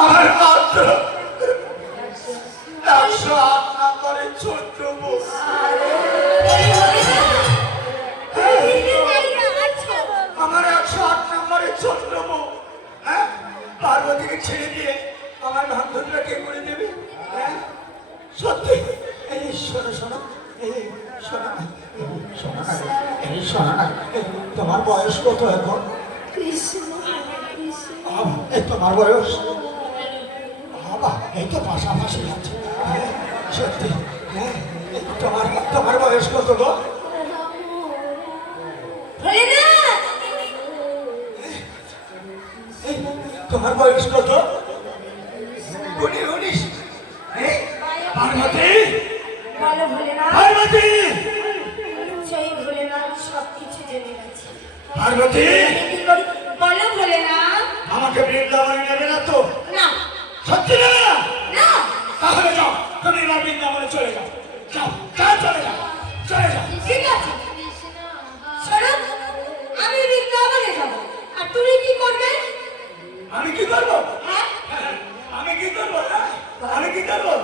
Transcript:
আমার মাত্র 108 নম্বরের ছোট্ট বউ। আমার 108 নম্বরের ছোট্ট বউ, হ্যাঁ, পার্বতীকে ছেড়ে দিয়ে আমার বান্ধবীরা কে করে দেবে? হ্যাঁ সত্যি। এই শোনো শোনো, এই শোনো না, শোনো না, এই শোনো না, তোমার বয়স কত এখন? এই তোমার বয়স বাবা, এই তো পাশাপাশি আছে। সত্যি, হ্যাঁ, তোমার তোমার বয়স কত গো? তোমার বয়স কত? 19। পার্বতী, পার্বতী, সেই ভোলেনাথ সবকিছু জেনে গেছে। পার্বতী, বলো ভোলেনাথ। আমাকে বৃন্দাবনে নেবে না তো? না। সত্যি নেবে না? না। তাহলে যাও, তুমি এবার বৃন্দাবনে চলে যাও। যাও, যাও, চলে যাও, চলে যাও। ঠিক আছে, শোনো, আমি বৃন্দাবনে যাবো, আর তুমি কি করবে? আমি কি করবো? হ্যাঁ, আমি কি করবো? আমি কি করবো?